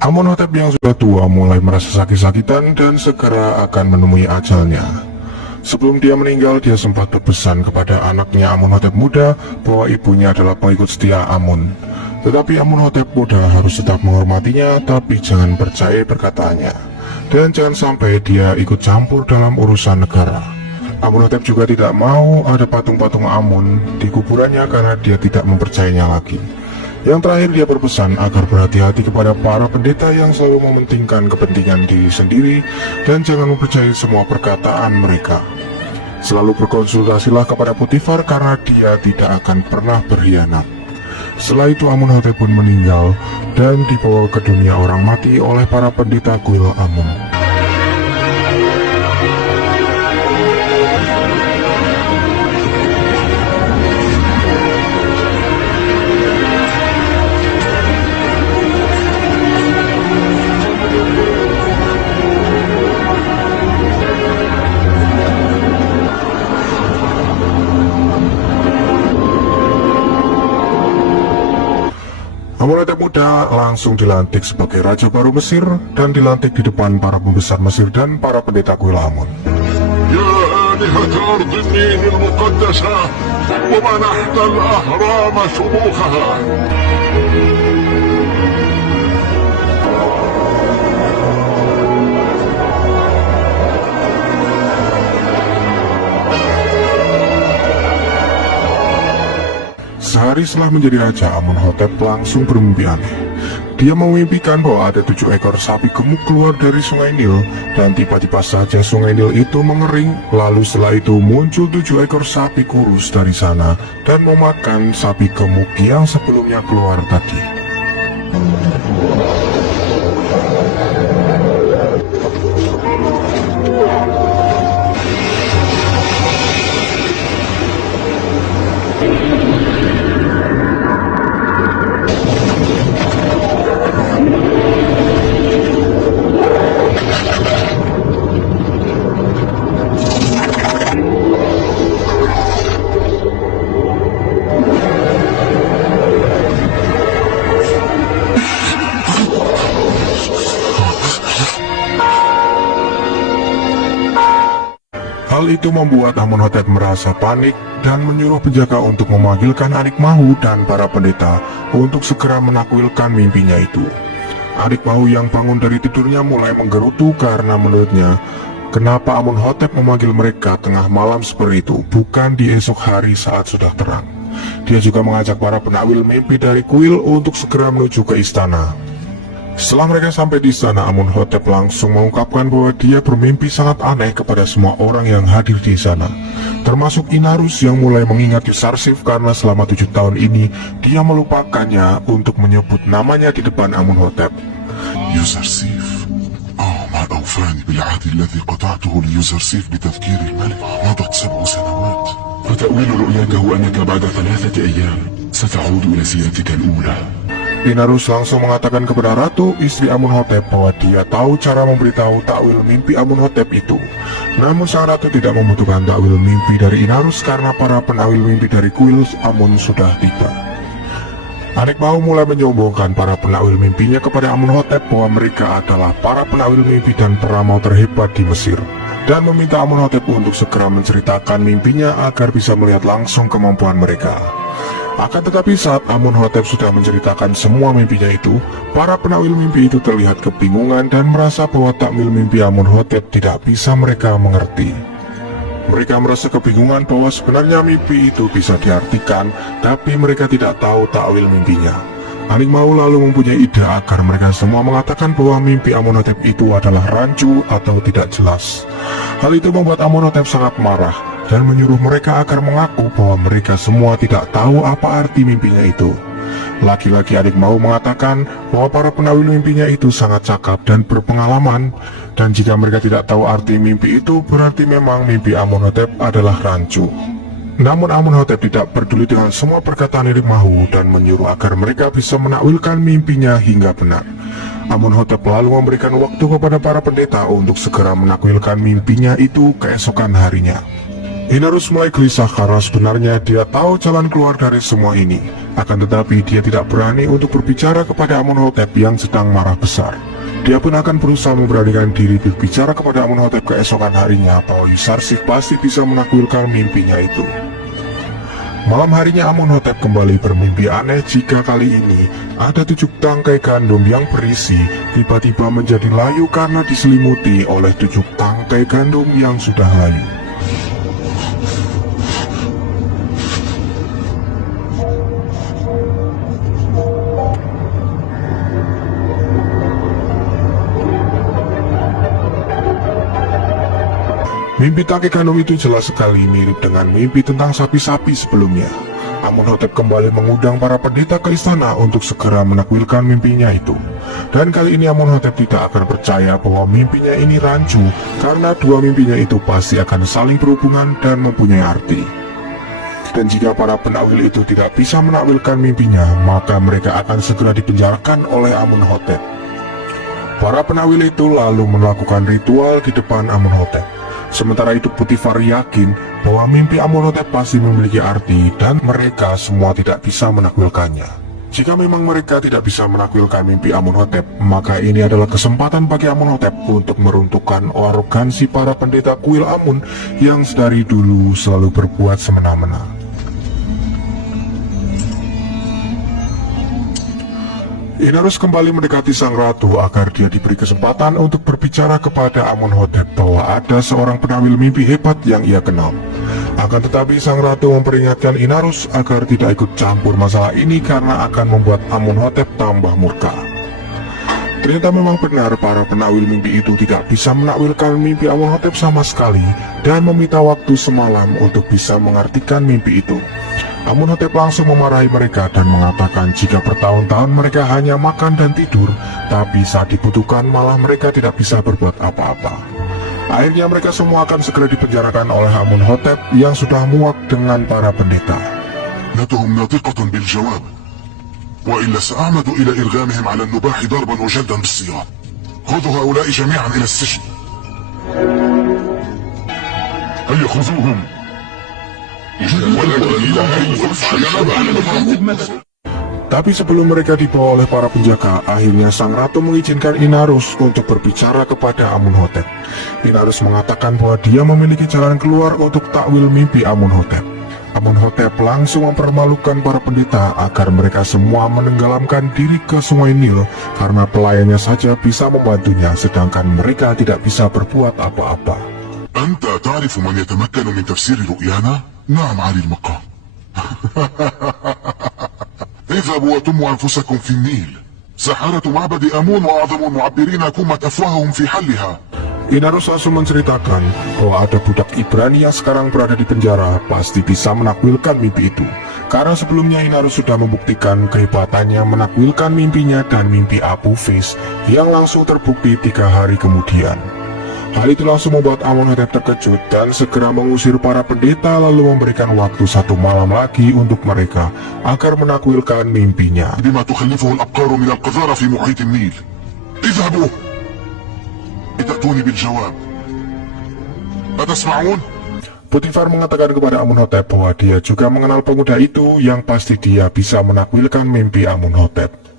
Amonhotep yang sudah tua mulai merasa sakit-sakitan dan segera akan menemui ajalnya. Sebelum dia meninggal, dia sempat berpesan kepada anaknya Amonhotep muda bahwa ibunya adalah pengikut setia Amun. Tetapi Amonhotep muda harus tetap menghormatinya, tapi jangan percaya perkataannya. Dan jangan sampai dia ikut campur dalam urusan negara. Amonhotep juga tidak mau ada patung-patung Amun di kuburannya karena dia tidak mempercayainya lagi. Yang terakhir, dia berpesan agar berhati-hati kepada para pendeta yang selalu mementingkan kepentingan diri sendiri dan jangan mempercayai semua perkataan mereka. Selalu berkonsultasilah kepada Potifar karena dia tidak akan pernah berkhianat. Setelah itu Amonhotep pun meninggal dan dibawa ke dunia orang mati oleh para pendeta kuil Amun. Amonhotep muda langsung dilantik sebagai raja baru Mesir dan dilantik di depan para pembesar Mesir dan para pendeta kuil Amun. يا آلهة أرض النيل المقدسة ومنحت الأهرام شموخها. Sehari setelah menjadi raja, Amonhotep langsung bermimpi aneh. Dia memimpikan bahwa ada 7 ekor sapi gemuk keluar dari sungai Nil, dan tiba-tiba saja sungai Nil itu mengering. Lalu setelah itu muncul 7 ekor sapi kurus dari sana dan memakan sapi gemuk yang sebelumnya keluar tadi. Hal itu membuat Amonhotep merasa panik dan menyuruh penjaga untuk memanggilkan Anikmahu dan para pendeta untuk segera menakwilkan mimpinya itu. Anikmahu yang bangun dari tidurnya mulai menggerutu karena menurutnya, kenapa Amonhotep memanggil mereka tengah malam seperti itu, bukan di esok hari saat sudah terang. Dia juga mengajak para penakwil mimpi dari kuil untuk segera menuju ke istana. Setelah mereka sampai di sana, Amonhotep langsung mengungkapkan bahwa dia bermimpi sangat aneh kepada semua orang yang hadir di sana, termasuk Inarus yang mulai mengingat Yuzarsif karena selama 7 tahun ini dia melupakannya untuk menyebut namanya di depan Amonhotep. يوزرسيف ما أوفاني بالعهد الذي قطعته ليوزرسيف بتذكير الملك. مضت 7 سنوات. فتأويل رؤياك هو أنك بعد 3 أيام ستعود إلى سيرتك الأولى. Inarus langsung mengatakan kepada Ratu, istri Amonhotep, bahwa dia tahu cara memberitahu takwil mimpi Amonhotep itu. Namun sang ratu tidak membutuhkan takwil mimpi dari Inarus karena para penawil mimpi dari kuil Amun sudah tiba. Anikmahu mulai menyombongkan para penawil mimpinya kepada Amonhotep bahwa mereka adalah para penawil mimpi dan peramal terhebat di Mesir, dan meminta Amonhotep untuk segera menceritakan mimpinya agar bisa melihat langsung kemampuan mereka. Akan tetapi saat Amonhotep sudah menceritakan semua mimpinya itu, para penawil mimpi itu terlihat kebingungan dan merasa bahwa takwil mimpi Amonhotep tidak bisa mereka mengerti. Mereka merasa kebingungan bahwa sebenarnya mimpi itu bisa diartikan, tapi mereka tidak tahu takwil mimpinya. Anikmahu lalu mempunyai ide agar mereka semua mengatakan bahwa mimpi Amonhotep itu adalah rancu atau tidak jelas. Hal itu membuat Amonhotep sangat marah dan menyuruh mereka agar mengaku bahwa mereka semua tidak tahu apa arti mimpinya itu. Laki-laki Anikmahu mengatakan bahwa para penawil mimpinya itu sangat cakap dan berpengalaman, dan jika mereka tidak tahu arti mimpi itu, berarti memang mimpi Amonhotep adalah rancu. Namun Amonhotep tidak peduli dengan semua perkataan Anikmahu dan menyuruh agar mereka bisa menakwilkan mimpinya hingga benar. Amonhotep lalu memberikan waktu kepada para pendeta untuk segera menakwilkan mimpinya itu keesokan harinya. Inarus mulai gelisah karena sebenarnya dia tahu jalan keluar dari semua ini. Akan tetapi dia tidak berani untuk berbicara kepada Amunhotep yang sedang marah besar. Dia pun akan berusaha memberanikan diri berbicara kepada Amunhotep keesokan harinya bahwa Yusarsif pasti bisa menakwilkan mimpinya itu. Malam harinya Amunhotep kembali bermimpi aneh jika kali ini ada 7 tangkai gandum yang berisi tiba-tiba menjadi layu karena diselimuti oleh 7 tangkai gandum yang sudah layu. Mimpi tangkai gandum itu jelas sekali mirip dengan mimpi tentang sapi-sapi sebelumnya. Amunhotep kembali mengundang para pendeta ke istana untuk segera menakwilkan mimpinya itu. Dan kali ini Amunhotep tidak akan percaya bahwa mimpinya ini rancu, karena 2 mimpinya itu pasti akan saling berhubungan dan mempunyai arti. Dan jika para penakwil itu tidak bisa menakwilkan mimpinya, maka mereka akan segera dipenjarakan oleh Amunhotep. Para penakwil itu lalu melakukan ritual di depan Amunhotep. Sementara itu Potifar yakin bahwa mimpi Amunhotep pasti memiliki arti dan mereka semua tidak bisa menakwilkannya. Jika memang mereka tidak bisa menakwilkan mimpi Amunhotep, maka ini adalah kesempatan bagi Amunhotep untuk meruntuhkan arogansi para pendeta kuil Amun yang sedari dulu selalu berbuat semena-mena. Inarus kembali mendekati sang ratu agar dia diberi kesempatan untuk berbicara kepada Amunhotep bahwa ada seorang penawil mimpi hebat yang ia kenal. Akan tetapi sang ratu memperingatkan Inarus agar tidak ikut campur masalah ini karena akan membuat Amunhotep tambah murka. Ternyata memang benar para penawil mimpi itu tidak bisa menakwilkan mimpi Amunhotep sama sekali dan meminta waktu semalam untuk bisa mengartikan mimpi itu. Amunhotep langsung memarahi mereka dan mengatakan jika bertahun-tahun mereka hanya makan dan tidur, tapi saat dibutuhkan malah mereka tidak bisa berbuat apa-apa. Akhirnya mereka semua akan segera dipenjarakan oleh Amunhotep yang sudah muak dengan para pendeta. ابنتهم ناطقة بالجواب وإلا سأعمد إلى إرغامهم على النباح ضربا وجلدا بالسياط. خذوا هؤلاء جميعا إلى السجن. هيا خذوهم. Tapi sebelum mereka dibawa oleh para penjaga, akhirnya sang ratu mengizinkan Inarus untuk berbicara kepada Amunhotep. Inarus mengatakan bahwa dia memiliki jalan keluar untuk takwil mimpi Amunhotep. Amunhotep langsung mempermalukan para pendeta agar mereka semua menenggelamkan diri ke sungai Nil karena pelayannya saja bisa membantunya sedangkan mereka tidak bisa berbuat apa-apa. أنت تعرف من يتمكن من تفسير رؤيانا؟ نعم علي المقام. اذهبوا وتموا أنفسكم في النيل. سحرة معبد آمون وأعظم المعبرين كمت أفواههم في حلها. Inarus langsung menceritakan bahwa ada budak Ibrani yang sekarang berada di penjara pasti bisa menakwilkan mimpi itu. Karena sebelumnya Inarus sudah membuktikan kehebatannya menakwilkan mimpinya dan mimpi Apophis yang langsung terbukti 3 hari kemudian. Hal itu langsung membuat Amunhotep terkejut dan segera mengusir para pendeta lalu memberikan waktu 1 malam lagi untuk mereka agar menakwilkan mimpinya. بما تخلفه الأبقار من القذارة في محيط النيل. اذهبوا لتأتوني بالجواب. أتسمعون؟ Potifar mengatakan kepada Amunhotep bahwa dia juga mengenal pemuda itu yang pasti dia bisa menakwilkan mimpi Amunhotep.